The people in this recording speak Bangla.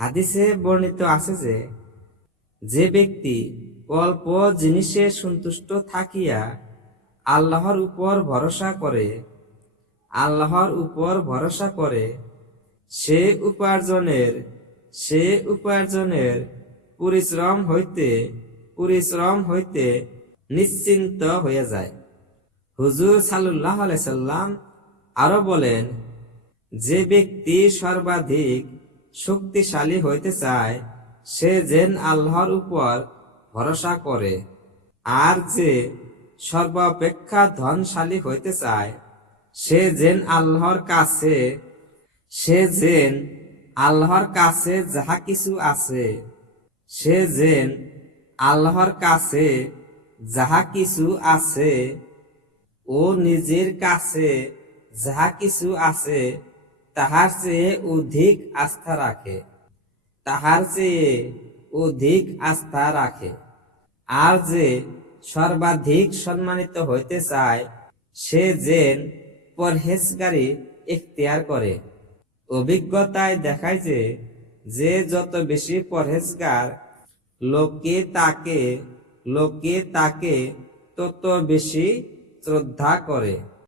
হাদিসে বর্ণিত আছে যে, যে ব্যক্তি অল্প জিনিসে সন্তুষ্ট থাকিয়া আল্লাহর উপর ভরসা করে সে উপার্জনের পরিশ্রম হইতে নিশ্চিন্ত হয়ে যায়। হুজুর সাল্লাল্লাহু আলাইহি সাল্লাম আরো বলেন, যে ব্যক্তি সর্বাধিক শক্তিশালী হইতে চায় সে যেন আল্লাহর উপর ভরসা করে, আর যে সর্বাপেক্ষা ধনশালী হইতে চায় সে যেন আল্লাহর কাছে যাহা কিছু আছে ও নিজের কাছে যাহা কিছু আছে তাহার চেয়ে অধিক আস্থা রাখে। আর যে সর্বাধিক সম্মানিত হইতে চায় সে যেন পরহেজগারি ইখতিয়ার করে। অভিজ্ঞতায় দেখায় যে, যে যত বেশি পরহেজগার লোকে তাকে তত বেশি শ্রদ্ধা করে।